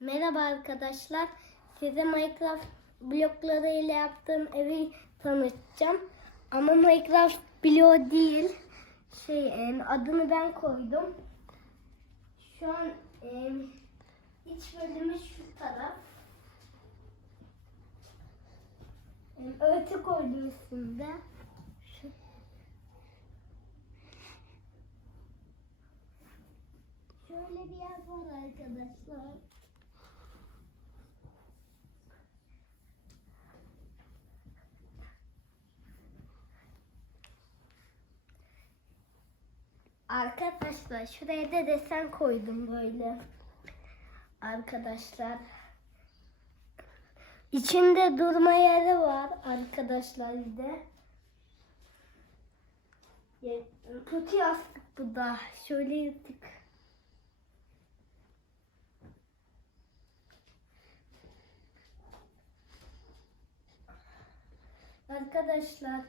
Merhaba arkadaşlar. Size Minecraft bloklarıyla yaptığım evi tanıtacağım. Ama Minecraft bloğu değil. Şey em, adını ben koydum. Şu an em, iç bölümü şu taraf. Em, Örtü koydum üstünde. Şöyle bir yer var arkadaşlar. Arkadaşlar şuraya da desen koydum böyle. Arkadaşlar. İçinde durma yeri var arkadaşlar bir de. Kötü yastık bu da. Şöyle yırtık. Arkadaşlar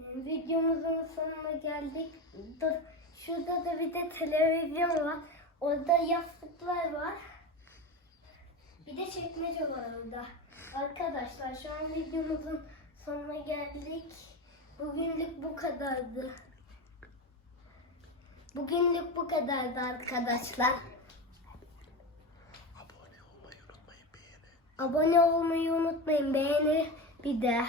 videomuzun sonuna geldik. Dur, şurada da bir de televizyon var. Orada yastıklar var. Bir de çekmece var orada. Arkadaşlar şu an videomuzun sonuna geldik. Bugünlük bu kadardı. Bugünlük bu kadardı arkadaşlar. Abone olmayı unutmayın beğeni. Abone olmayı unutmayın. Beğeni bir de.